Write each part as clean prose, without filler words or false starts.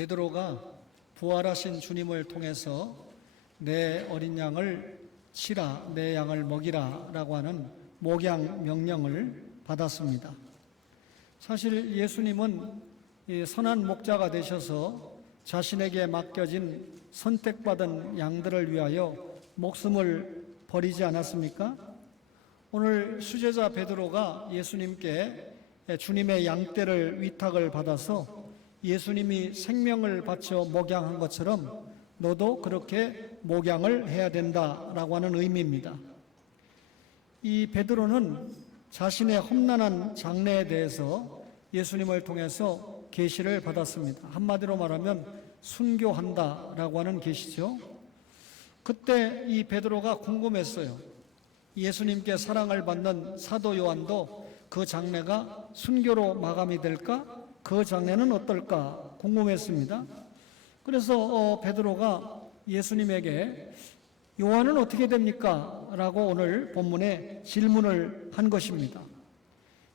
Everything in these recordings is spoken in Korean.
베드로가 부활하신 주님을 통해서 내 어린 양을 치라, 내 양을 먹이라 라고 하는 목양 명령을 받았습니다. 사실 예수님은 이 선한 목자가 되셔서 자신에게 맡겨진 선택받은 양들을 위하여 목숨을 버리지 않았습니까? 오늘 수제자 베드로가 예수님께 주님의 양떼를 위탁을 받아서 예수님이 생명을 바쳐 목양한 것처럼 너도 그렇게 목양을 해야 된다라고 하는 의미입니다. 이 베드로는 자신의 험난한 장래에 대해서 예수님을 통해서 계시를 받았습니다. 한마디로 말하면 순교한다라고 하는 계시죠. 그때 이 베드로가 궁금했어요. 예수님께 사랑을 받는 사도 요한도 그 장래가 순교로 마감이 될까? 그 장래는 어떨까? 궁금했습니다. 그래서 베드로가 예수님에게 요한은 어떻게 됩니까? 라고 오늘 본문에 질문을 한 것입니다.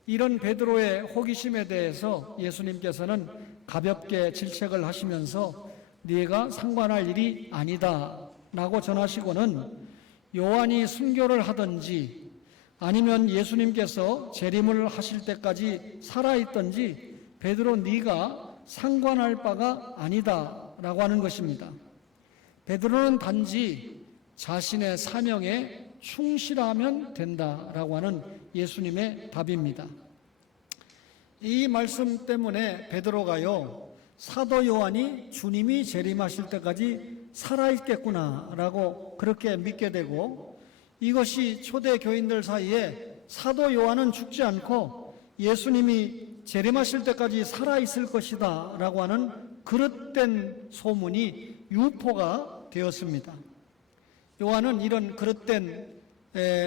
이런 베드로의 호기심에 대해서 예수님께서는 가볍게 질책을 하시면서 네가 상관할 일이 아니다 라고 전하시고는 요한이 순교를 하든지 아니면 예수님께서 재림을 하실 때까지 살아있든지 베드로 네가 상관할 바가 아니다 라고 하는 것입니다. 베드로는 단지 자신의 사명에 충실하면 된다라고 하는 예수님의 답입니다. 이 말씀 때문에 베드로가요, 사도 요한이 주님이 재림하실 때까지 살아있겠구나라고 그렇게 믿게 되고, 이것이 초대 교인들 사이에 사도 요한은 죽지 않고 예수님이 재림하실 때까지 살아있을 것이다 라고 하는 그릇된 소문이 유포가 되었습니다. 요한은 이런 그릇된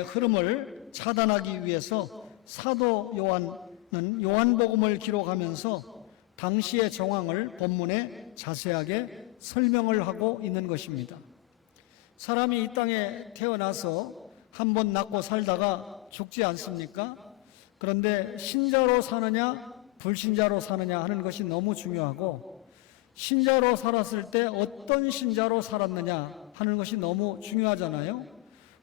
흐름을 차단하기 위해서 사도 요한은 요한복음을 기록하면서 당시의 정황을 본문에 자세하게 설명을 하고 있는 것입니다. 사람이 이 땅에 태어나서 한 번 낳고 살다가 죽지 않습니까? 그런데 신자로 사느냐 불신자로 사느냐 하는 것이 너무 중요하고, 신자로 살았을 때 어떤 신자로 살았느냐 하는 것이 너무 중요하잖아요.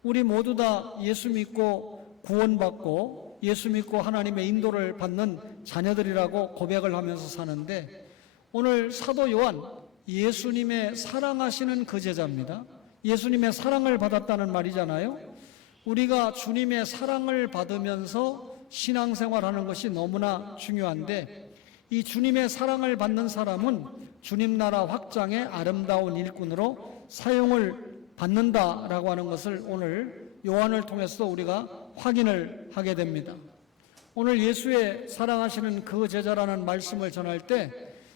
우리 모두 다 예수 믿고 구원받고 예수 믿고 하나님의 인도를 받는 자녀들이라고 고백을 하면서 사는데, 오늘 사도 요한 예수님의 사랑하시는 그 제자입니다. 예수님의 사랑을 받았다는 말이잖아요. 우리가 주님의 사랑을 받으면서 신앙생활하는 것이 너무나 중요한데, 이 주님의 사랑을 받는 사람은 주님 나라 확장의 아름다운 일꾼으로 사용을 받는다라고 하는 것을 오늘 요한을 통해서 우리가 확인을 하게 됩니다. 오늘 예수의 사랑하시는 그 제자라는 말씀을 전할 때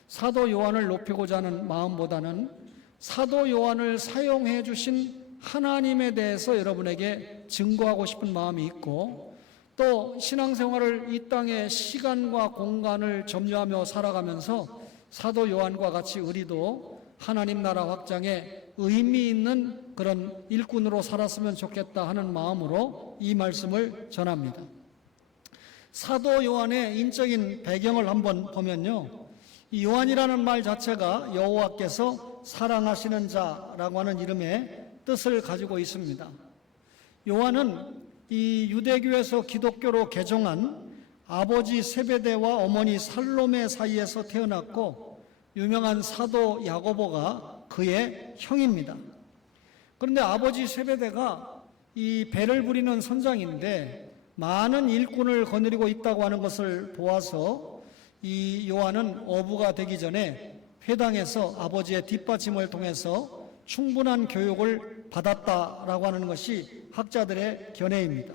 사도 요한을 높이고자 하는 마음보다는 사도 요한을 사용해 주신 하나님에 대해서 여러분에게 증거하고 싶은 마음이 있고, 또 신앙생활을 이 땅의 시간과 공간을 점유하며 살아가면서 사도 요한과 같이 우리도 하나님 나라 확장에 의미 있는 그런 일꾼으로 살았으면 좋겠다 하는 마음으로 이 말씀을 전합니다. 사도 요한의 인적인 배경을 한번 보면요, 이 요한이라는 말 자체가 여호와께서 사랑하시는 자라고 하는 이름의 뜻을 가지고 있습니다. 요한은 이 유대교에서 기독교로 개종한 아버지 세베대와 어머니 살로메 사이에서 태어났고, 유명한 사도 야고보가 그의 형입니다. 그런데 아버지 세베대가 이 배를 부리는 선장인데 많은 일꾼을 거느리고 있다고 하는 것을 보아서 이 요한은 어부가 되기 전에 회당에서 아버지의 뒷받침을 통해서 충분한 교육을 받았다라고 하는 것이 학자들의 견해입니다.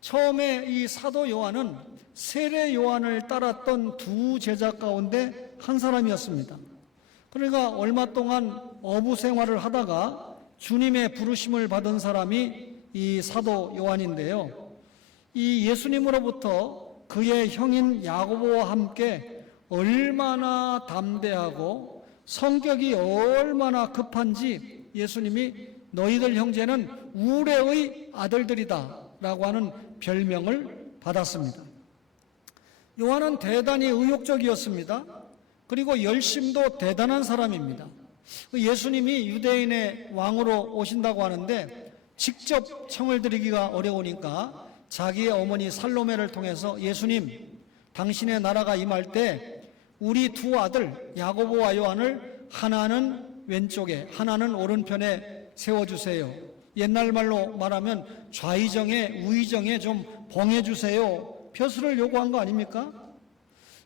처음에 이 사도 요한은 세례 요한을 따랐던 두 제자 가운데 한 사람이었습니다. 그러니까 얼마 동안 어부 생활을 하다가 주님의 부르심을 받은 사람이 이 사도 요한인데요, 이 예수님으로부터 그의 형인 야고보와 함께 얼마나 담대하고 성격이 얼마나 급한지 예수님이 너희들 형제는 우레의 아들들이다 라고 하는 별명을 받았습니다. 요한은 대단히 의욕적이었습니다. 그리고 열심도 대단한 사람입니다. 예수님이 유대인의 왕으로 오신다고 하는데 직접 청을 드리기가 어려우니까 자기의 어머니 살로메를 통해서 예수님, 당신의 나라가 임할 때 우리 두 아들 야고보와 요한을 하나는 왼쪽에 하나는 오른편에 세워주세요. 옛날 말로 말하면 좌의정에 우의정에 좀 봉해주세요. 벼슬을 요구한 거 아닙니까?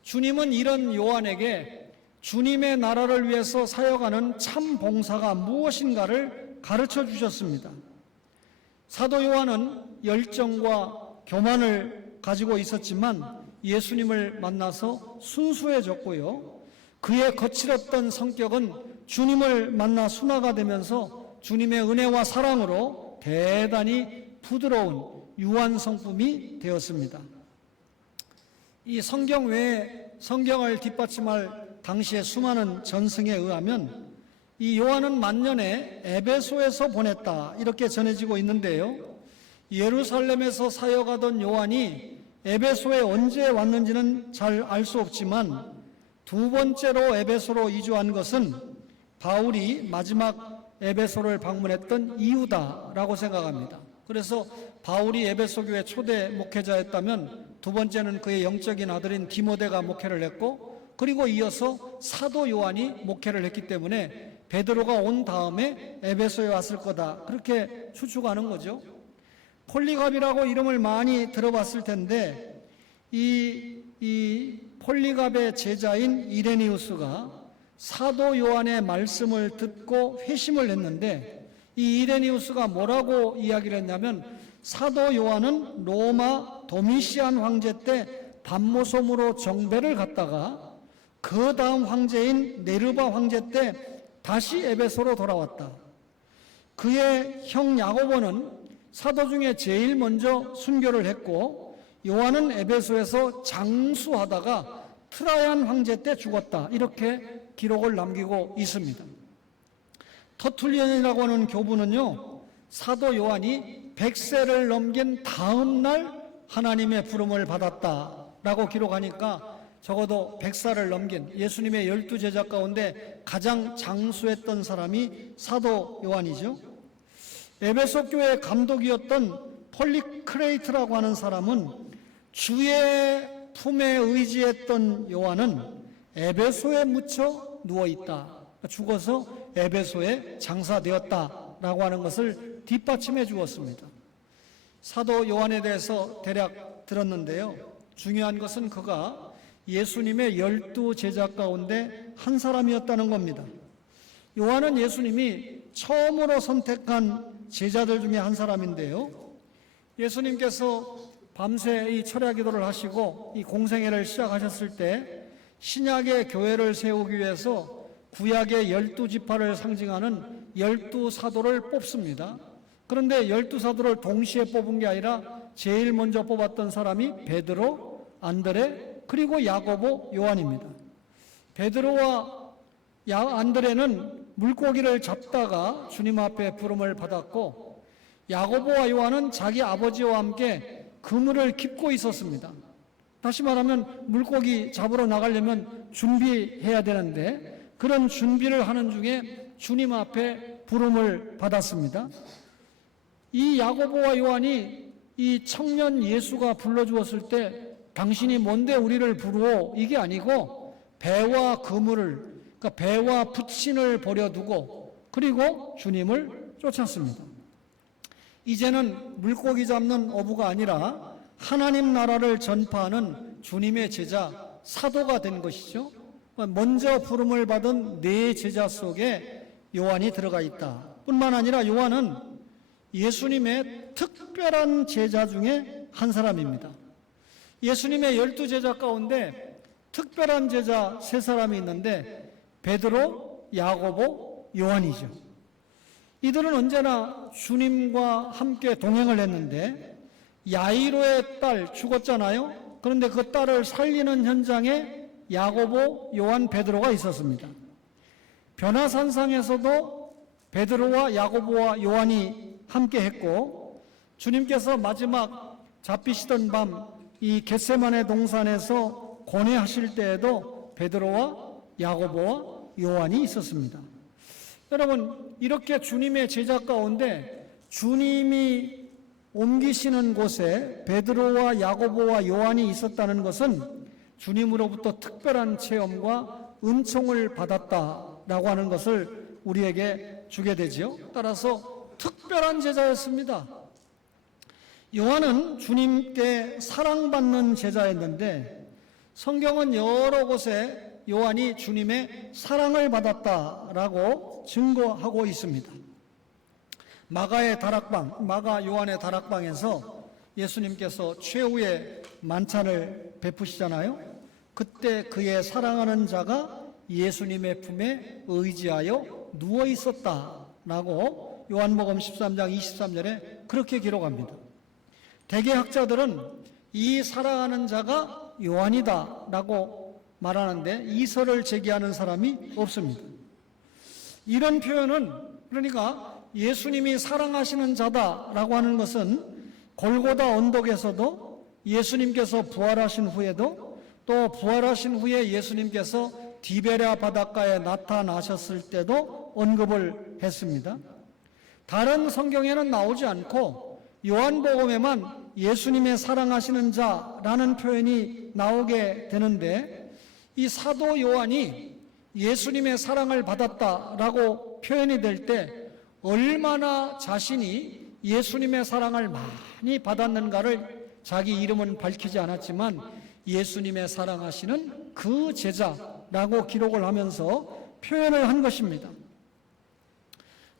주님은 이런 요한에게 주님의 나라를 위해서 사역하는 참 봉사가 무엇인가를 가르쳐 주셨습니다. 사도 요한은 열정과 교만을 가지고 있었지만 예수님을 만나서 순수해졌고요. 그의 거칠었던 성격은 주님을 만나 순화가 되면서 주님의 은혜와 사랑으로 대단히 부드러운 유한 성품이 되었습니다. 이 성경 외에 성경을 뒷받침할 당시의 수많은 전승에 의하면 이 요한은 만년에 에베소에서 보냈다 이렇게 전해지고 있는데요. 예루살렘에서 사역하던 요한이 에베소에 언제 왔는지는 잘 알 수 없지만 두 번째로 에베소로 이주한 것은 바울이 마지막 에베소를 방문했던 이유다라고 생각합니다. 그래서 바울이 에베소 교회 초대 목회자였다면 두 번째는 그의 영적인 아들인 디모데가 목회를 했고 그리고 이어서 사도 요한이 목회를 했기 때문에 베드로가 온 다음에 에베소에 왔을 거다 그렇게 추측하는 거죠. 폴리갑이라고 이름을 많이 들어봤을 텐데 이 폴리갑의 제자인 이레니우스가 사도 요한의 말씀을 듣고 회심을 했는데 이 이레니우스가 뭐라고 이야기를 했냐면 사도 요한은 로마 도미시안 황제 때 밤모섬으로 정배를 갔다가 그 다음 황제인 네르바 황제 때 다시 에베소로 돌아왔다. 그의 형 야고보는 사도 중에 제일 먼저 순교를 했고 요한은 에베소에서 장수하다가 트라얀 황제 때 죽었다. 이렇게 기록을 남기고 있습니다. 터툴리안이라고 하는 교부는요, 사도 요한이 100세를 넘긴 다음 날 하나님의 부름을 받았다라고 기록하니까 적어도 100살을 넘긴 예수님의 12제자 가운데 가장 장수했던 사람이 사도 요한이죠. 에베소 교회 감독이었던 폴리크레이트라고 하는 사람은 주의 품에 의지했던 요한은 에베소에 묻혀 누워있다. 죽어서 에베소에 장사되었다라고 하는 것을 뒷받침해 주었습니다. 사도 요한에 대해서 대략 들었는데요. 중요한 것은 그가 예수님의 12제자 가운데 한 사람이었다는 겁니다. 요한은 예수님이 처음으로 선택한 제자들 중에 한 사람인데요. 예수님께서 밤새 이 철야 기도를 하시고 이 공생애를 시작하셨을 때 신약의 교회를 세우기 위해서 구약의 12지파를 상징하는 12사도를 뽑습니다. 그런데 12사도를 동시에 뽑은 게 아니라 제일 먼저 뽑았던 사람이 베드로, 안드레, 그리고 야고보, 요한입니다. 베드로와 안드레는 물고기를 잡다가 주님 앞에 부름을 받았고 야고보와 요한은 자기 아버지와 함께 그물을 깁고 있었습니다. 다시 말하면 물고기 잡으러 나가려면 준비해야 되는데 그런 준비를 하는 중에 주님 앞에 부름을 받았습니다. 이 야고보와 요한이 이 청년 예수가 불러주었을 때 당신이 뭔데 우리를 부르오 이게 아니고 배와 그물을 그러니까 배와 부친을 버려두고 그리고 주님을 쫓았습니다. 이제는 물고기 잡는 어부가 아니라 하나님 나라를 전파하는 주님의 제자 사도가 된 것이죠. 먼저 부름을 받은 네 제자 속에 요한이 들어가 있다. 뿐만 아니라 요한은 예수님의 특별한 제자 중에 한 사람입니다. 예수님의 12제자 가운데 특별한 제자 3사람이 있는데 베드로, 야고보, 요한이죠. 이들은 언제나 주님과 함께 동행을 했는데 야이로의 딸 죽었잖아요. 그런데 그 딸을 살리는 현장에 야고보, 요한, 베드로가 있었습니다. 변화산상에서도 베드로와 야고보와 요한이 함께 했고 주님께서 마지막 잡히시던 밤 이 겟세마네 동산에서 고뇌하실 때에도 베드로와 야고보와 요한이 있었습니다. 여러분, 이렇게 주님의 제자 가운데 주님이 옮기시는 곳에 베드로와 야고보와 요한이 있었다는 것은 주님으로부터 특별한 체험과 은총을 받았다라고 하는 것을 우리에게 주게 되지요. 따라서 특별한 제자였습니다. 요한은 주님께 사랑받는 제자였는데 성경은 여러 곳에 요한이 주님의 사랑을 받았다라고 증거하고 있습니다. 마가 요한의 다락방에서 예수님께서 최후의 만찬을 베푸시잖아요. 그때 그의 사랑하는 자가 예수님의 품에 의지하여 누워 있었다라고 요한복음 13장 23절에 그렇게 기록합니다. 대개 학자들은 이 사랑하는 자가 요한이다라고 말하는데 이설을 제기하는 사람이 없습니다. 이런 표현은 그러니까 예수님이 사랑하시는 자다라고 하는 것은 골고다 언덕에서도 예수님께서 부활하신 후에도 또 부활하신 후에 예수님께서 디베랴 바닷가에 나타나셨을 때도 언급을 했습니다. 다른 성경에는 나오지 않고 요한복음에만 예수님의 사랑하시는 자라는 표현이 나오게 되는데 이 사도 요한이 예수님의 사랑을 받았다라고 표현이 될 때 얼마나 자신이 예수님의 사랑을 많이 받았는가를 자기 이름은 밝히지 않았지만 예수님의 사랑하시는 그 제자라고 기록을 하면서 표현을 한 것입니다.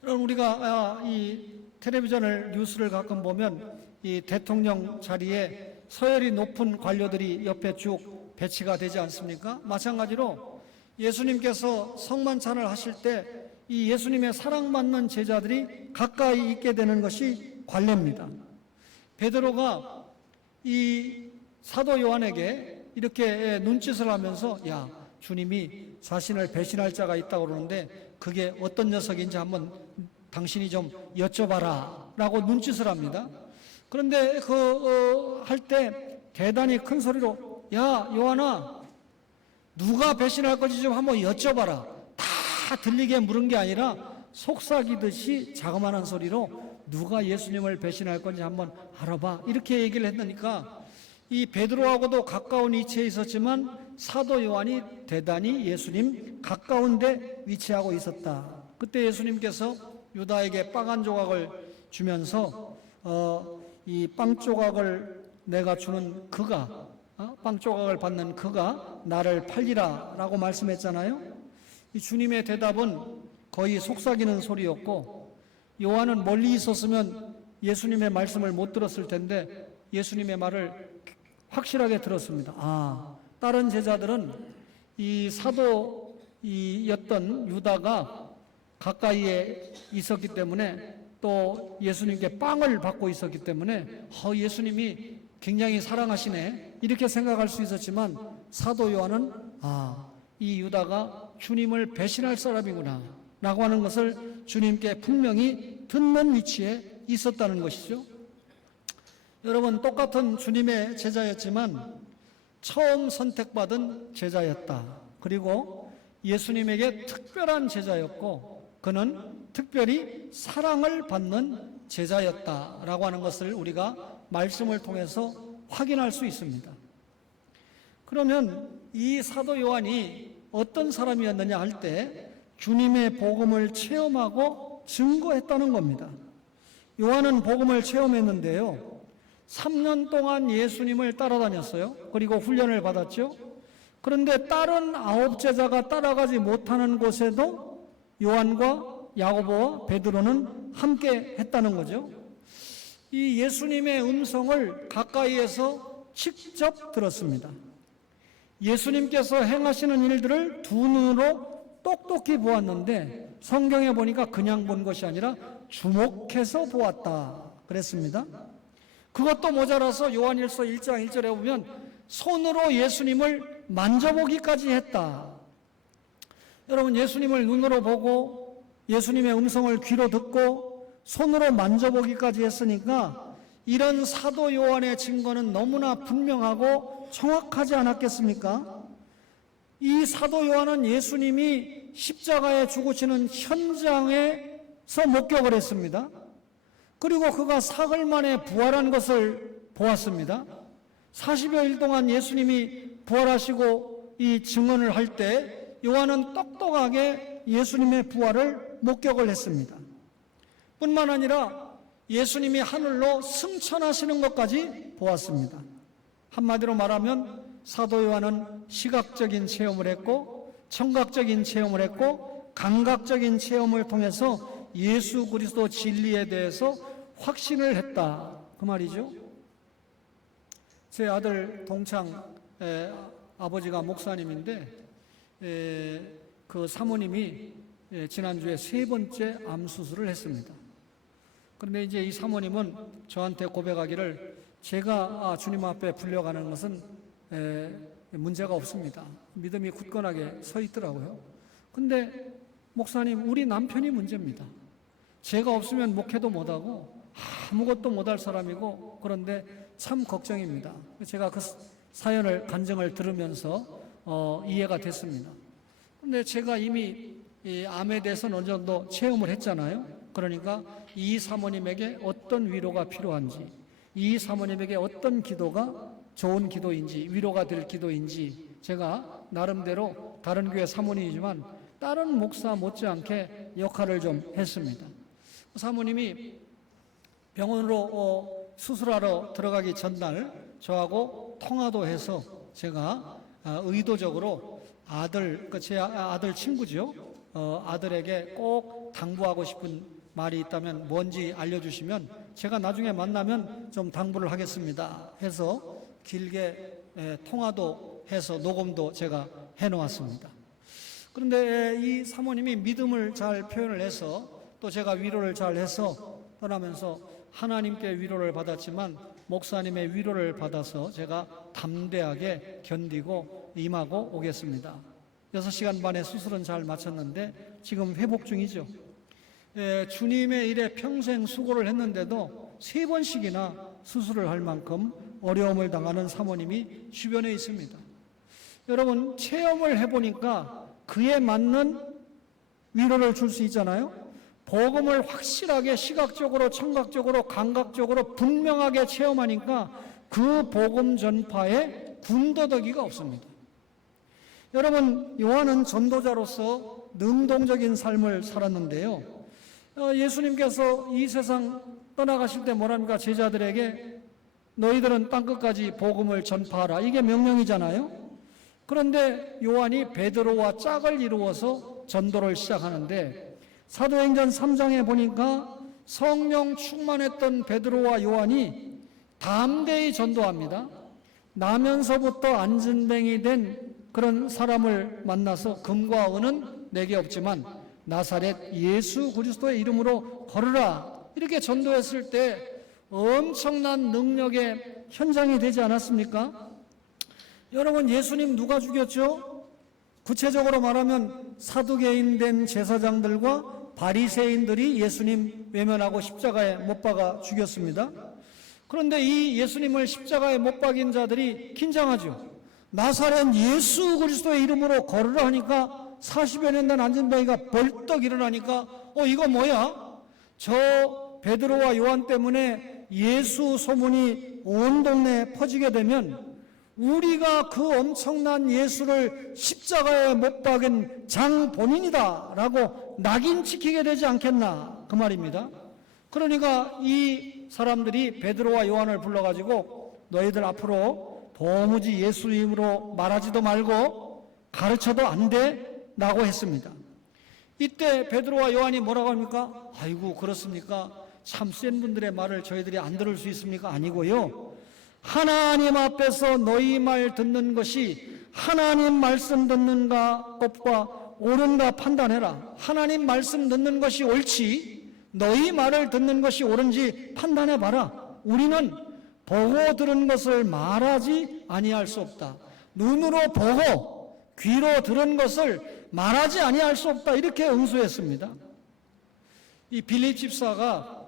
여러분, 우리가 이 텔레비전을 뉴스를 가끔 보면 이 대통령 자리에 서열이 높은 관료들이 옆에 쭉 배치가 되지 않습니까? 마찬가지로 예수님께서 성만찬을 하실 때 이 예수님의 사랑받는 제자들이 가까이 있게 되는 것이 관례입니다. 베드로가 이 사도 요한에게 이렇게 눈짓을 하면서 야, 주님이 자신을 배신할 자가 있다고 그러는데 그게 어떤 녀석인지 한번 당신이 좀 여쭤봐라 라고 눈짓을 합니다. 그런데 할 때 대단히 큰 소리로 야, 요한아, 누가 배신할 건지 좀 한번 여쭤봐라. 다 들리게 물은 게 아니라 속삭이듯이 자그마한 소리로 누가 예수님을 배신할 건지 한번 알아봐. 이렇게 얘기를 했으니까 이 베드로하고도 가까운 위치에 있었지만 사도 요한이 대단히 예수님 가까운 데 위치하고 있었다. 그때 예수님께서 유다에게 빵 한 조각을 주면서 이 빵 조각을 내가 주는 그가 빵 조각을 받는 그가 나를 팔리라 라고 말씀했잖아요. 이 주님의 대답은 거의 속삭이는 소리였고 요한은 멀리 있었으면 예수님의 말씀을 못 들었을 텐데 예수님의 말을 확실하게 들었습니다. 다른 제자들은 이 사도였던 유다가 가까이에 있었기 때문에 또 예수님께 빵을 받고 있었기 때문에 예수님이 굉장히 사랑하시네 이렇게 생각할 수 있었지만 사도 요한은 이 유다가 주님을 배신할 사람이구나 라고 하는 것을 주님께 분명히 듣는 위치에 있었다는 것이죠. 여러분, 똑같은 주님의 제자였지만 처음 선택받은 제자였다. 그리고 예수님에게 특별한 제자였고 그는 특별히 사랑을 받는 제자였다라고 하는 것을 우리가 말씀을 통해서 확인할 수 있습니다. 그러면 이 사도 요한이 어떤 사람이었느냐 할 때 주님의 복음을 체험하고 증거했다는 겁니다. 요한은 복음을 체험했는데요. 3년 동안 예수님을 따라다녔어요. 그리고 훈련을 받았죠. 그런데 다른 9제자가 따라가지 못하는 곳에도 요한과 야고보와 베드로는 함께 했다는 거죠. 이 예수님의 음성을 가까이에서 직접 들었습니다. 예수님께서 행하시는 일들을 두 눈으로 똑똑히 보았는데 성경에 보니까 그냥 본 것이 아니라 주목해서 보았다 그랬습니다. 그것도 모자라서 요한일서 1장 1절에 보면 손으로 예수님을 만져보기까지 했다. 여러분, 예수님을 눈으로 보고 예수님의 음성을 귀로 듣고 손으로 만져보기까지 했으니까 이런 사도 요한의 증거는 너무나 분명하고 정확하지 않았겠습니까? 이 사도 요한은 예수님이 십자가에 죽으시는 현장에서 목격을 했습니다. 그리고 그가 사흘 만에 부활한 것을 보았습니다. 40여일 동안 예수님이 부활하시고 이 증언을 할 때 요한은 똑똑하게 예수님의 부활을 목격을 했습니다. 뿐만 아니라 예수님이 하늘로 승천하시는 것까지 보았습니다. 한마디로 말하면 사도 요한은 시각적인 체험을 했고 청각적인 체험을 했고 감각적인 체험을 통해서 예수 그리스도 진리에 대해서 확신을 했다, 그 말이죠. 제 아들 동창 아버지가 목사님인데 그 사모님이 지난주에 3번째 암 수술을 했습니다. 그런데 이제 이 사모님은 저한테 고백하기를 제가 주님 앞에 불려가는 것은 문제가 없습니다. 믿음이 굳건하게 서 있더라고요. 근데 목사님, 우리 남편이 문제입니다. 제가 없으면 목회도 못하고 아무것도 못할 사람이고 그런데 참 걱정입니다. 제가 그 사연을 간증을 들으면서 이해가 됐습니다. 근데 제가 이미 이 암에 대해서는 어느 정도 체험을 했잖아요. 그러니까 이 사모님에게 어떤 위로가 필요한지, 이 사모님에게 어떤 기도가 좋은 기도인지, 위로가 될 기도인지 제가 나름대로 다른 교회 사모님이지만 다른 목사 못지않게 역할을 좀 했습니다. 사모님이 병원으로 수술하러 들어가기 전날 저하고 통화도 해서 제가 의도적으로 제 아들 친구죠. 아들에게 꼭 당부하고 싶은 말이 있다면 뭔지 알려주시면 제가 나중에 만나면 좀 당부를 하겠습니다 해서 길게 통화도 해서 녹음도 제가 해놓았습니다. 그런데 이 사모님이 믿음을 잘 표현을 해서 또 제가 위로를 잘 해서 떠나면서 하나님께 위로를 받았지만 목사님의 위로를 받아서 제가 담대하게 견디고 임하고 오겠습니다. 6시간 반의 수술은 잘 마쳤는데 지금 회복 중이죠. 주님의 일에 평생 수고를 했는데도 3번씩이나 수술을 할 만큼 어려움을 당하는 사모님이 주변에 있습니다. 여러분, 체험을 해보니까 그에 맞는 위로를 줄 수 있잖아요. 복음을 확실하게 시각적으로, 청각적으로, 감각적으로 분명하게 체험하니까 그 복음 전파에 군더더기가 없습니다. 여러분, 요한은 전도자로서 능동적인 삶을 살았는데요. 예수님께서 이 세상 떠나가실 때 뭐랍니까? 제자들에게 너희들은 땅끝까지 복음을 전파하라. 이게 명령이잖아요. 그런데 요한이 베드로와 짝을 이루어서 전도를 시작하는데 사도행전 3장에 보니까 성령 충만했던 베드로와 요한이 담대히 전도합니다. 나면서부터 안진뱅이 된 그런 사람을 만나서 금과 은은 내게 없지만 나사렛 예수 그리스도의 이름으로 걸으라. 이렇게 전도했을 때 엄청난 능력의 현장이 되지 않았습니까? 여러분, 예수님 누가 죽였죠? 구체적으로 말하면 사두개인 된 제사장들과 바리새인들이 예수님 외면하고 십자가에 못 박아 죽였습니다. 그런데 이 예수님을 십자가에 못 박인 자들이 긴장하죠. 나사렛 예수 그리스도의 이름으로 걸으라 하니까 40여 년 된 안진뱅이가 벌떡 일어나니까 이거 뭐야? 저 베드로와 요한 때문에 예수 소문이 온 동네에 퍼지게 되면 우리가 그 엄청난 예수를 십자가에 못 박은 장 본인이다 라고 낙인 찍히게 되지 않겠나, 그 말입니다. 그러니까 이 사람들이 베드로와 요한을 불러가지고 너희들 앞으로 도무지 예수 이름으로 말하지도 말고 가르쳐도 안 돼 라고 했습니다. 이때 베드로와 요한이 뭐라고 합니까? 아이고, 그렇습니까? 참 센 분들의 말을 저희들이 안 들을 수 있습니까? 아니고요. 하나님 앞에서 너희 말 듣는 것이 하나님 말씀 듣는 것과 옳은가 판단해라. 하나님 말씀 듣는 것이 옳지 너희 말을 듣는 것이 옳은지 판단해봐라. 우리는 보고 들은 것을 말하지 아니할 수 없다. 눈으로 보고 귀로 들은 것을 말하지 아니할 수 없다. 이렇게 응수했습니다. 이 빌립 집사가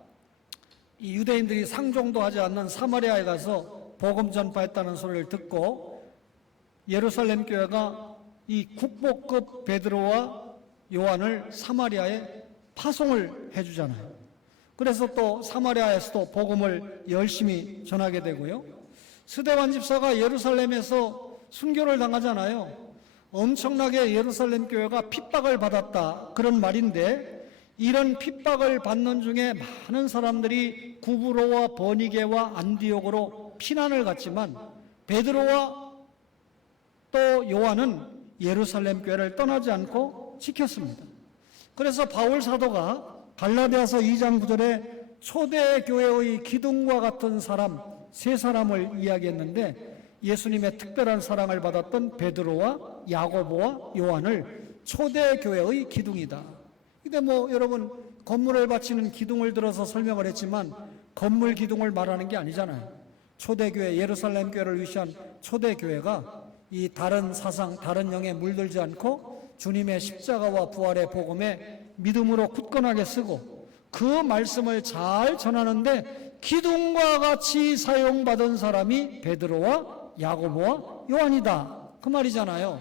이 유대인들이 상종도 하지 않는 사마리아에 가서 복음 전파했다는 소리를 듣고 예루살렘 교회가 이 국보급 베드로와 요한을 사마리아에 파송을 해주잖아요. 그래서 또 사마리아에서도 복음을 열심히 전하게 되고요. 스데반 집사가 예루살렘에서 순교를 당하잖아요. 엄청나게 예루살렘 교회가 핍박을 받았다, 그런 말인데, 이런 핍박을 받는 중에 많은 사람들이 구브로와 버니게와 안디옥으로 피난을 갔지만 베드로와 또 요한은 예루살렘 교회를 떠나지 않고 지켰습니다. 그래서 바울 사도가 갈라디아서 2장 9절에 초대교회의 기둥과 같은 사람 세 사람을 이야기했는데, 예수님의 특별한 사랑을 받았던 베드로와 야고보와 요한을 초대교회의 기둥이다. 근데 여러분, 건물을 바치는 기둥을 들어서 설명을 했지만 건물 기둥을 말하는 게 아니잖아요. 초대교회, 예루살렘 교회를 위시한 초대교회가 이 다른 사상, 다른 영에 물들지 않고 주님의 십자가와 부활의 복음에 믿음으로 굳건하게 쓰고 그 말씀을 잘 전하는데 기둥과 같이 사용받은 사람이 베드로와 야고보와 요한이다, 그 말이잖아요.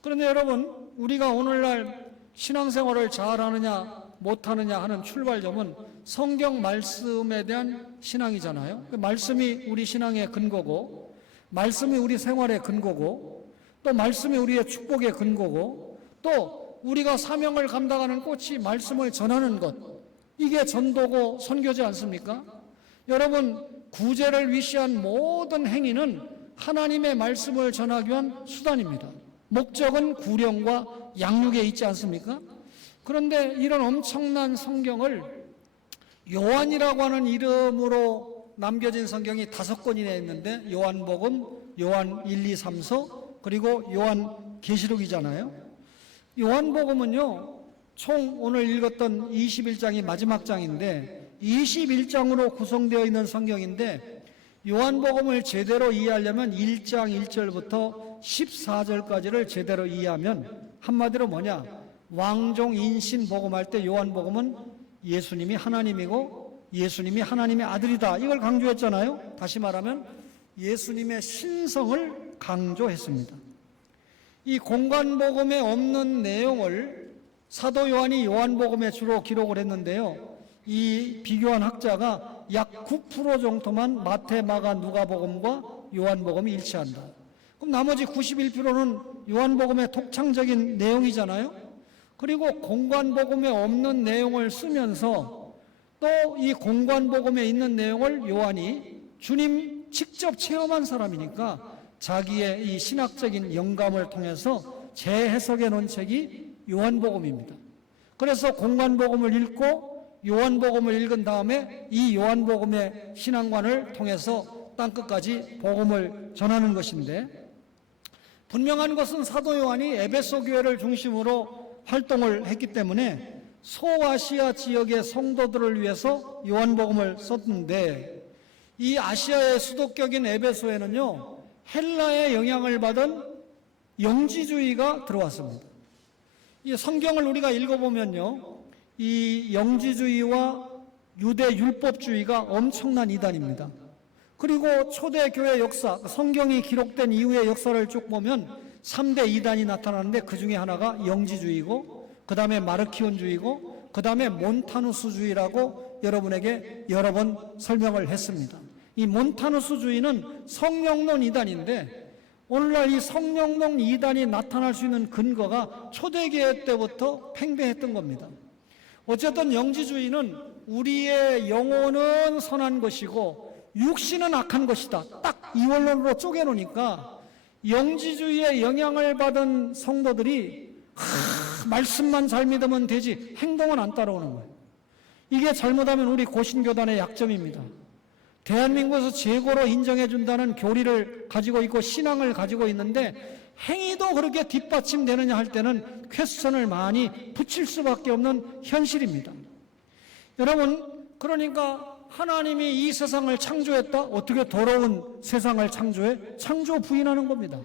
그런데 여러분, 우리가 오늘날 신앙생활을 잘하느냐 못하느냐 하는 출발점은 성경 말씀에 대한 신앙이잖아요. 그 말씀이 우리 신앙의 근거고, 말씀이 우리 생활의 근거고, 또 말씀이 우리의 축복의 근거고, 또 우리가 사명을 감당하는 꽃이 말씀을 전하는 것, 이게 전도고 선교지 않습니까? 여러분, 구제를 위시한 모든 행위는 하나님의 말씀을 전하기 위한 수단입니다. 목적은 구령과 양육에 있지 않습니까? 그런데 이런 엄청난 성경을 요한이라고 하는 이름으로 남겨진 성경이 5권이나 있는데, 요한복음, 요한 1, 2, 3서, 그리고 요한 계시록이잖아요. 요한복음은요, 총 오늘 읽었던 21장이 마지막 장인데 21장으로 구성되어 있는 성경인데, 요한복음을 제대로 이해하려면 1장 1절부터 14절까지를 제대로 이해하면 한마디로 뭐냐, 왕종 인신 복음할 때 요한복음은 예수님이 하나님이고 예수님이 하나님의 아들이다, 이걸 강조했잖아요. 다시 말하면 예수님의 신성을 강조했습니다. 이 공관복음에 없는 내용을 사도 요한이 요한복음에 주로 기록을 했는데요, 이 비교한 학자가 약 9% 정도만 마태, 마가, 누가복음과 요한복음이 일치한다. 그럼 나머지 91%는 요한복음의 독창적인 내용이잖아요. 그리고 공관복음에 없는 내용을 쓰면서 또 이 공관복음에 있는 내용을 요한이 주님 직접 체험한 사람이니까 자기의 이 신학적인 영감을 통해서 재해석해 놓은 책이 요한복음입니다. 그래서 공관복음을 읽고 요한복음을 읽은 다음에 이 요한복음의 신앙관을 통해서 땅끝까지 복음을 전하는 것인데, 분명한 것은 사도 요한이 에베소 교회를 중심으로 활동을 했기 때문에 소아시아 지역의 성도들을 위해서 요한복음을 썼는데, 이 아시아의 수도격인 에베소에는요, 헬라의 영향을 받은 영지주의가 들어왔습니다. 이 성경을 우리가 읽어보면요, 이 영지주의와 유대 율법주의가 엄청난 이단입니다. 그리고 초대교회 역사, 성경이 기록된 이후의 역사를 쭉 보면 3대 이단이 나타나는데 그 중에 하나가 영지주의고, 그 다음에 마르키온주의고, 그 다음에 몬타누스주의라고 여러분에게 여러 번 설명을 했습니다. 이 몬타누스주의는 성령론 이단인데, 오늘날 이 성령론 이단이 나타날 수 있는 근거가 초대교회 때부터 팽배했던 겁니다. 어쨌든 영지주의는 우리의 영혼은 선한 것이고 육신은 악한 것이다, 딱 이 원론으로 쪼개놓으니까 영지주의의 영향을 받은 성도들이 말씀만 잘 믿으면 되지 행동은 안 따라오는 거예요. 이게 잘못하면 우리 고신교단의 약점입니다. 대한민국에서 최고로 인정해준다는 교리를 가지고 있고 신앙을 가지고 있는데 행위도 그렇게 뒷받침되느냐 할 때는 퀘스천을 많이 붙일 수밖에 없는 현실입니다. 여러분, 그러니까 하나님이 이 세상을 창조했다? 어떻게 더러운 세상을 창조해? 창조 부인하는 겁니다.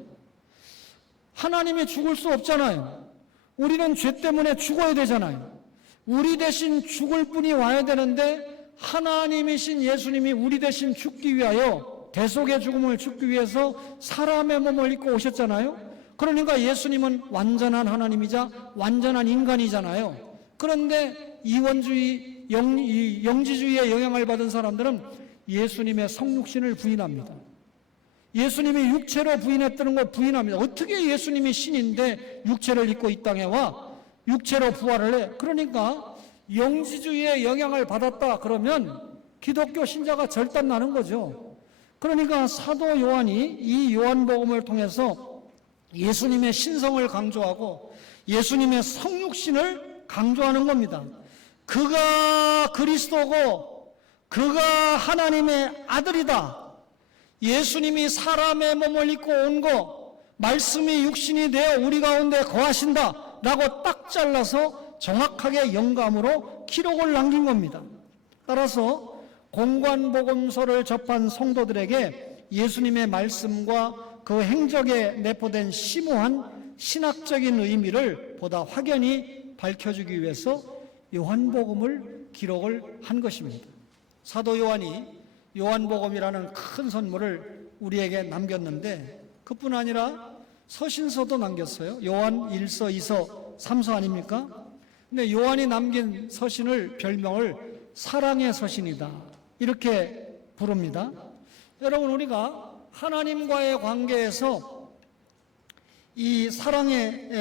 하나님이 죽을 수 없잖아요. 우리는 죄 때문에 죽어야 되잖아요. 우리 대신 죽을 분이 와야 되는데 하나님이신 예수님이 우리 대신 죽기 위하여, 대속의 죽음을 죽기 위해서 사람의 몸을 입고 오셨잖아요. 그러니까 예수님은 완전한 하나님이자 완전한 인간이잖아요. 그런데 이원주의, 영지주의의 영향을 받은 사람들은 예수님의 성육신을 부인합니다. 예수님이 육체로 부인했다는 걸 부인합니다. 어떻게 예수님이 신인데 육체를 입고 이 땅에 와? 육체로 부활을 해? 그러니까 영지주의의 영향을 받았다 그러면 기독교 신자가 절단나는 거죠. 그러니까 사도 요한이 이 요한복음을 통해서 예수님의 신성을 강조하고 예수님의 성육신을 강조하는 겁니다. 그가 그리스도고 그가 하나님의 아들이다. 예수님이 사람의 몸을 입고 온 거, 말씀이 육신이 되어 우리 가운데 거하신다 라고 딱 잘라서 정확하게 영감으로 기록을 남긴 겁니다. 따라서 공관복음서를 접한 성도들에게 예수님의 말씀과 그 행적에 내포된 심오한 신학적인 의미를 보다 확연히 밝혀주기 위해서 요한복음을 기록을 한 것입니다. 사도 요한이 요한복음이라는 큰 선물을 우리에게 남겼는데 그뿐 아니라 서신서도 남겼어요. 요한 1서, 2서, 3서 아닙니까? 근데 요한이 남긴 서신을 별명을 사랑의 서신이다 이렇게 부릅니다. 여러분, 우리가 하나님과의 관계에서 이 사랑의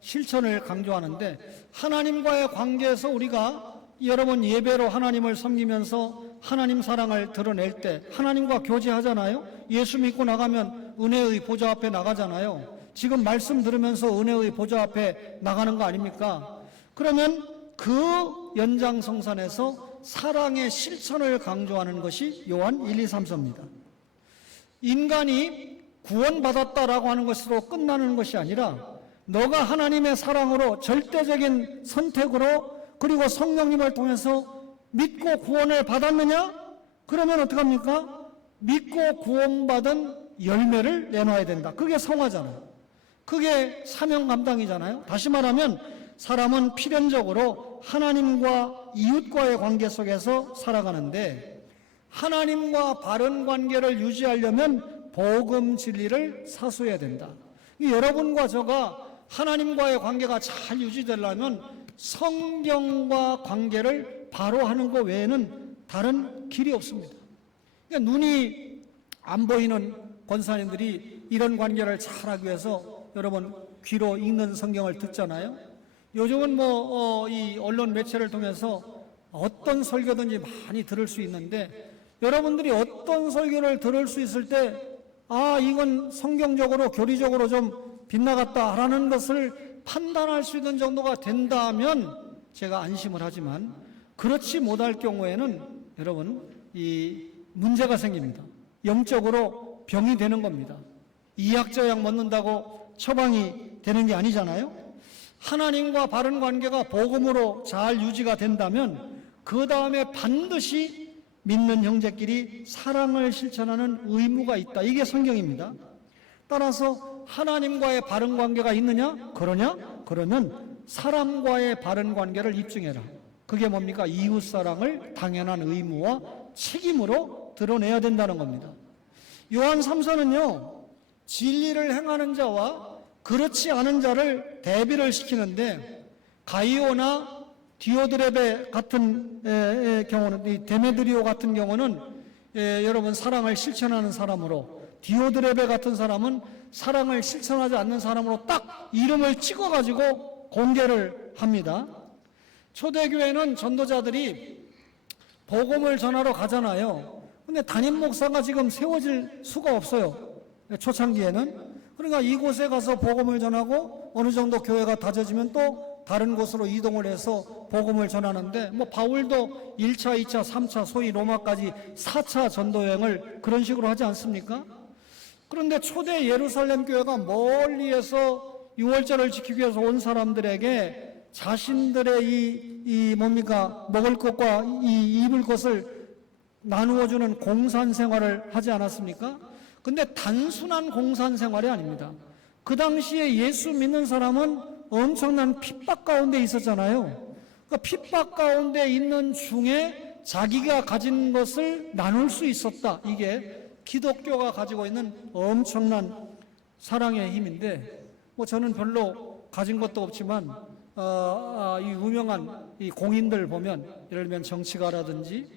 실천을 강조하는데 하나님과의 관계에서 우리가 여러분 예배로 하나님을 섬기면서 하나님 사랑을 드러낼 때 하나님과 교제하잖아요. 예수 믿고 나가면 은혜의 보좌 앞에 나가잖아요. 지금 말씀 들으면서 은혜의 보좌 앞에 나가는 거 아닙니까? 그러면 그 연장성산에서 사랑의 실천을 강조하는 것이 요한 1, 2, 3서입니다. 인간이 구원받았다라고 하는 것으로 끝나는 것이 아니라 너가 하나님의 사랑으로 절대적인 선택으로 그리고 성령님을 통해서 믿고 구원을 받았느냐? 그러면 어떡합니까? 믿고 구원받은 열매를 내놔야 된다. 그게 성화잖아요. 그게 사명 감당이잖아요. 다시 말하면 사람은 필연적으로 하나님과 이웃과의 관계 속에서 살아가는데 하나님과 바른 관계를 유지하려면 복음 진리를 사수해야 된다. 여러분과 저가 하나님과의 관계가 잘 유지되려면 성경과 관계를 바로 하는 것 외에는 다른 길이 없습니다. 그러니까 눈이 안 보이는 권사님들이 이런 관계를 잘하기 위해서 여러분 귀로 읽는 성경을 듣잖아요. 요즘은 이 언론 매체를 통해서 어떤 설교든지 많이 들을 수 있는데 여러분들이 어떤 설교를 들을 수 있을 때 이건 성경적으로 교리적으로 좀 빗나갔다라는 것을 판단할 수 있는 정도가 된다면 제가 안심을 하지만 그렇지 못할 경우에는 여러분 이 문제가 생깁니다. 영적으로 병이 되는 겁니다. 이약저약 먹는다고 처방이 되는 게 아니잖아요. 하나님과 바른 관계가 복음으로 잘 유지가 된다면 그 다음에 반드시 믿는 형제끼리 사랑을 실천하는 의무가 있다. 이게 성경입니다. 따라서 하나님과의 바른 관계가 있느냐? 그러면 사람과의 바른 관계를 입증해라. 그게 뭡니까? 이웃사랑을 당연한 의무와 책임으로 드러내야 된다는 겁니다. 요한 3서는요, 진리를 행하는 자와 그렇지 않은 자를 대비를 시키는데 가이오나 디오드레베 같은 경우는, 이 데메드리오 같은 경우는 여러분 사랑을 실천하는 사람으로, 디오드레베 같은 사람은 사랑을 실천하지 않는 사람으로 딱 이름을 찍어가지고 공개를 합니다. 초대교회는 전도자들이 복음을 전하러 가잖아요. 근데 담임 목사가 지금 세워질 수가 없어요. 초창기에는. 그러니까 이곳에 가서 복음을 전하고 어느 정도 교회가 다져지면 또 다른 곳으로 이동을 해서 복음을 전하는데, 바울도 1차, 2차, 3차, 소위 로마까지 4차 전도 여행을 그런 식으로 하지 않습니까? 그런데 초대 예루살렘 교회가 멀리에서 유월절을 지키기 위해서 온 사람들에게 자신들의 먹을 것과 입을 것을 나누어주는 공산 생활을 하지 않았습니까? 근데 단순한 공산 생활이 아닙니다. 그 당시에 예수 믿는 사람은 엄청난 핍박 가운데 있었잖아요. 그러니까 핍박 가운데 있는 중에 자기가 가진 것을 나눌 수 있었다. 이게 기독교가 가지고 있는 엄청난 사랑의 힘인데, 뭐 저는 별로 가진 것도 없지만 이 유명한 이 공인들 보면 예를 들면 정치가라든지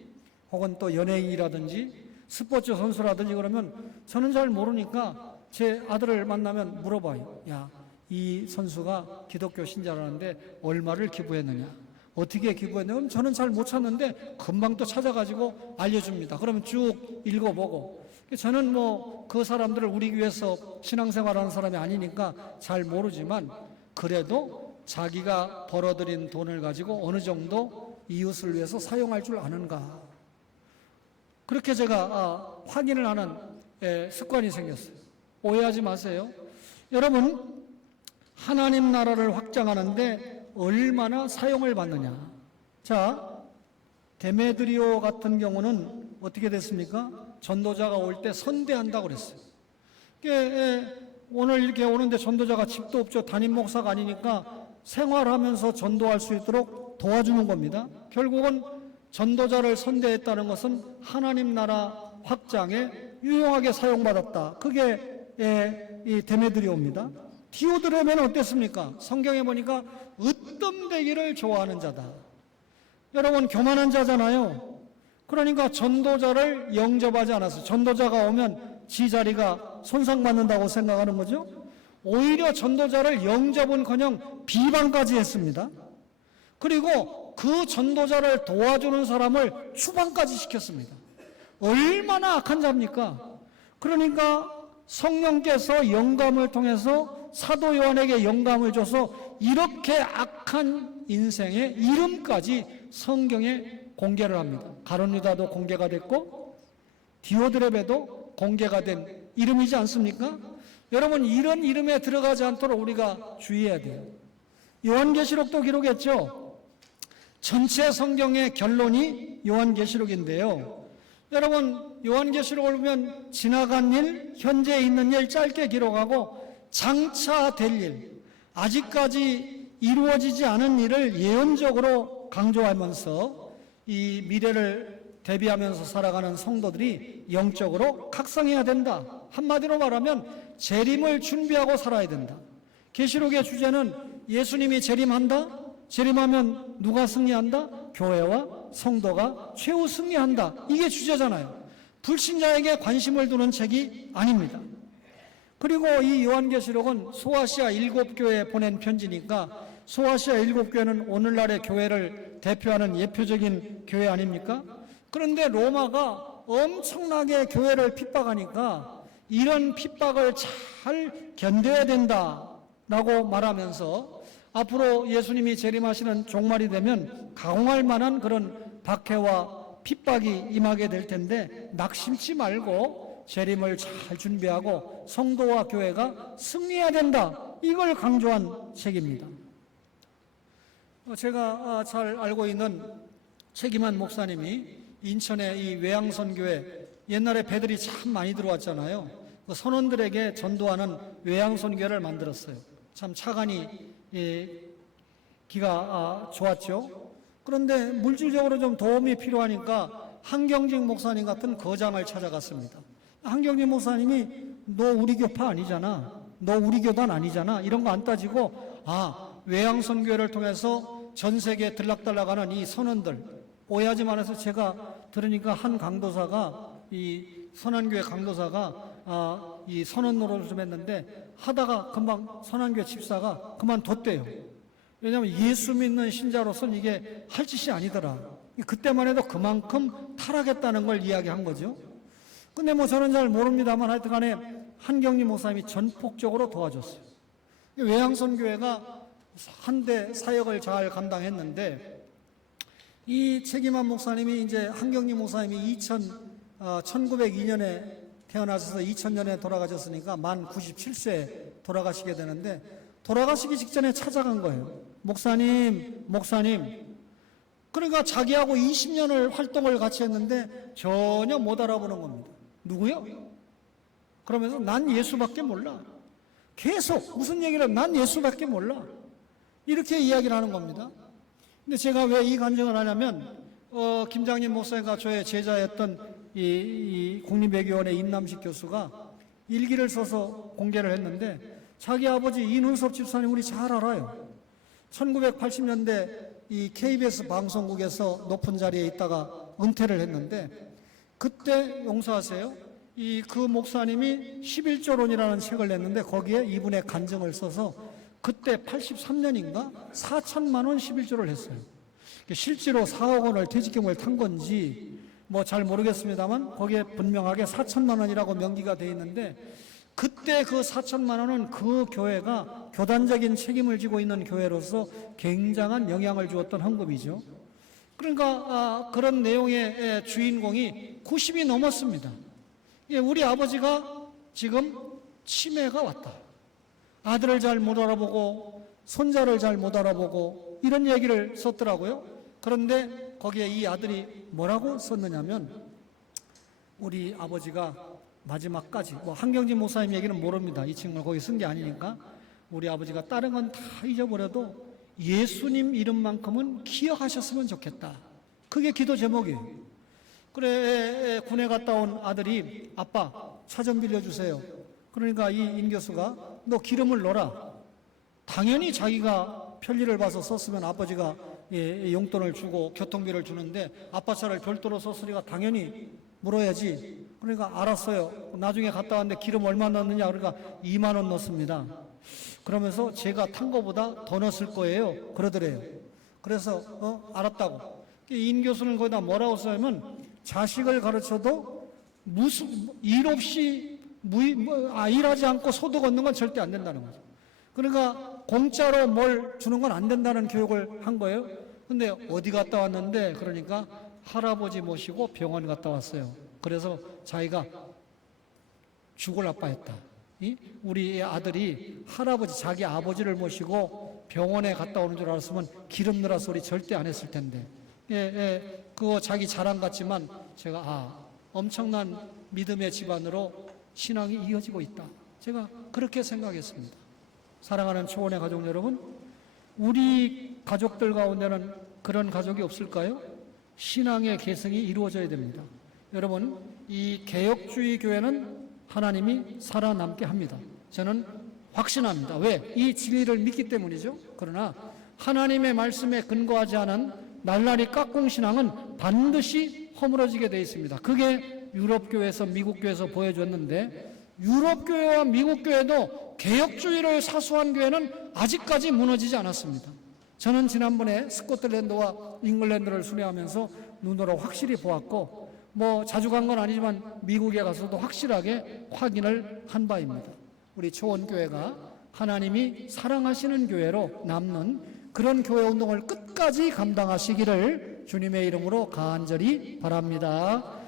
혹은 또 연예인이라든지 스포츠 선수라든지 그러면 저는 잘 모르니까 제 아들을 만나면 물어봐요. 야, 이 선수가 기독교 신자라는데 얼마를 기부했느냐? 어떻게 기부했느냐? 저는 잘 못 찾는데 금방 또 찾아가지고 알려줍니다. 그러면 쭉 읽어보고 저는 뭐 그 사람들을 우리 교회에서 신앙생활하는 사람이 아니니까 잘 모르지만 그래도 자기가 벌어들인 돈을 가지고 어느 정도 이웃을 위해서 사용할 줄 아는가. 그렇게 제가 확인을 하는 습관이 생겼어요. 오해하지 마세요. 여러분, 하나님 나라를 확장하는데 얼마나 사용을 받느냐. 자, 데메드리오 같은 경우는 어떻게 됐습니까? 전도자가 올 때 선대한다고 그랬어요. 오늘 이렇게 오는데 전도자가 집도 없죠. 담임 목사가 아니니까 생활하면서 전도할 수 있도록 도와주는 겁니다. 결국은 전도자를 선대했다는 것은 하나님 나라 확장에 유용하게 사용받았다. 그게 이 데메드리오입니다. 디오드레메는 어땠습니까? 성경에 보니까 으뜸되기를 좋아하는 자다. 여러분, 교만한 자잖아요. 그러니까 전도자를 영접하지 않았어요. 전도자가 오면 지 자리가 손상받는다고 생각하는 거죠. 오히려 전도자를 영접은커녕 비방까지 했습니다. 그리고 그 전도자를 도와주는 사람을 추방까지 시켰습니다. 얼마나 악한 자입니까? 그러니까 성령께서 영감을 통해서 사도 요한에게 영감을 줘서 이렇게 악한 인생의 이름까지 성경에 공개를 합니다. 가룟 유다도 공개가 됐고 디오드레베도 공개가 된 이름이지 않습니까? 여러분, 이런 이름에 들어가지 않도록 우리가 주의해야 돼요. 요한계시록도 기록했죠. 전체 성경의 결론이 요한계시록인데요. 여러분, 요한계시록을 보면 지나간 일, 현재 있는 일 짧게 기록하고 장차 될 일, 아직까지 이루어지지 않은 일을 예언적으로 강조하면서 이 미래를 대비하면서 살아가는 성도들이 영적으로 각성해야 된다. 한마디로 말하면 재림을 준비하고 살아야 된다. 계시록의 주제는 예수님이 재림한다. 재림하면 누가 승리한다? 교회와 성도가 최후 승리한다. 이게 주제잖아요. 불신자에게 관심을 두는 책이 아닙니다. 그리고 이 요한계시록은 소아시아 7교회에 보낸 편지니까 소아시아 7교회는 오늘날의 교회를 대표하는 예표적인 교회 아닙니까? 그런데 로마가 엄청나게 교회를 핍박하니까 이런 핍박을 잘 견뎌야 된다라고 말하면서 앞으로 예수님이 재림하시는 종말이 되면 강할 만한 그런 박해와 핍박이 임하게 될 텐데 낙심치 말고 재림을 잘 준비하고 성도와 교회가 승리해야 된다. 이걸 강조한 책입니다. 제가 잘 알고 있는 책임한 목사님이 인천의 이 외양선교회, 옛날에 배들이 참 많이 들어왔잖아요. 그 선원들에게 전도하는 외양선교회를 만들었어요. 참 차관이 기가 좋았죠. 그런데 물질적으로 좀 도움이 필요하니까 한경직 목사님 같은 거장을 찾아갔습니다. 한경직 목사님이 너 우리 교파 아니잖아, 너 우리 교단 아니잖아, 이런 거 안 따지고 외양선교회를 통해서 전 세계에 들락달락하는 이 선원들, 오해하지 말아서 제가 들으니까 한 강도사가, 이 선한교회 강도사가 이 선원 노릇을 좀 했는데 하다가 금방 선한교회 집사가 그만뒀대요. 왜냐하면 예수 믿는 신자로서는 이게 할 짓이 아니더라. 그때만 해도 그만큼 타락했다는 걸 이야기한 거죠. 근데 뭐 저는 잘 모릅니다만 하여튼 간에 한경림 목사님이 전폭적으로 도와줬어요. 외양선교회가 한대 사역을 잘 감당했는데 이 책임한 목사님이 이제 한경림 목사님이 1902년에 태어나셔서 2000년에 돌아가셨으니까 만 97세에 돌아가시게 되는데 돌아가시기 직전에 찾아간 거예요. 목사님. 그러니까 자기하고 20년을 활동을 같이 했는데 전혀 못 알아보는 겁니다. 누구요? 그러면서 난 예수밖에 몰라. 계속 무슨 얘기를 하면 난 예수밖에 몰라. 이렇게 이야기를 하는 겁니다. 근데 제가 왜 이 간증을 하냐면 김장님 목사님과 저의 제자였던 이 국립외교원의 임남식 교수가 일기를 써서 공개를 했는데 자기 아버지 이눈섭 집사님 우리 잘 알아요. 1980년대 이 KBS 방송국에서 높은 자리에 있다가 은퇴를 했는데, 그때 용서하세요, 그 목사님이 11조론이라는 책을 냈는데 거기에 이분의 간증을 써서 그때 83년인가 4천만 원 11조를 했어요. 실제로 4억 원을 퇴직금을 탄 건지 뭐 잘 모르겠습니다만 거기에 분명하게 4천만 원이라고 명기가 돼 있는데, 그때 그 4천만 원은 그 교회가 교단적인 책임을 지고 있는 교회로서 굉장한 영향을 주었던 헌금이죠. 그러니까 그런 내용의 주인공이 90이 넘었습니다. 우리 아버지가 지금 치매가 왔다, 아들을 잘 못 알아보고 손자를 잘 못 알아보고 이런 얘기를 썼더라고요. 그런데 거기에 이 아들이 뭐라고 썼느냐면, 우리 아버지가 마지막까지, 뭐 한경진 목사님 얘기는 모릅니다. 이 친구는 거기 쓴 게 아니니까. 우리 아버지가 다른 건 다 잊어버려도 예수님 이름만큼은 기억하셨으면 좋겠다. 그게 기도 제목이에요. 그래, 군에 갔다 온 아들이 아빠 차 좀 빌려주세요. 그러니까 이 임 교수가 너 기름을 넣어라. 당연히 자기가 편리를 봐서 썼으면 아버지가 용돈을 주고 교통비를 주는데 아빠 차를 별도로 썼으니까 당연히 물어야지. 그러니까 알았어요. 나중에 갔다 왔는데 기름 얼마 넣었느냐, 그러니까 2만 원 넣습니다. 그러면서 제가 탄 거보다 더 넣었을 거예요, 그러더래요. 그래서 알았다고. 임 교수는 거기다 뭐라고 써냐면, 자식을 가르쳐도 일 없이 일하지 않고 소득 얻는 건 절대 안 된다는 거죠. 그러니까 공짜로 뭘 주는 건 안 된다는 교육을 한 거예요. 근데 어디 갔다 왔는데, 그러니까 할아버지 모시고 병원 갔다 왔어요. 그래서 자기가 죽을 아파했다. 우리 아들이 할아버지, 자기 아버지를 모시고 병원에 갔다 오는 줄 알았으면 기름 넣으라 소리 절대 안 했을 텐데. 그거 자기 자랑 같지만 제가 엄청난 믿음의 집안으로 신앙이 이어지고 있다, 제가 그렇게 생각했습니다. 사랑하는 초원의 가족 여러분, 우리 가족들 가운데는 그런 가족이 없을까요? 신앙의 계승이 이루어져야 됩니다. 여러분, 이 개혁주의 교회는 하나님이 살아남게 합니다. 저는 확신합니다. 왜? 이 진리를 믿기 때문이죠. 그러나 하나님의 말씀에 근거하지 않은 날라리 깍꿍신앙은 반드시 허물어지게 되어 있습니다. 그게 유럽교회에서 미국교회에서 보여줬는데, 유럽교회와 미국교회도 개혁주의를 사수한 교회는 아직까지 무너지지 않았습니다. 저는 지난번에 스코틀랜드와 잉글랜드를 순회하면서 눈으로 확실히 보았고, 뭐 자주 간 건 아니지만 미국에 가서도 확실하게 확인을 한 바입니다. 우리 초원교회가 하나님이 사랑하시는 교회로 남는 그런 교회 운동을 끝까지 감당하시기를 주님의 이름으로 간절히 바랍니다.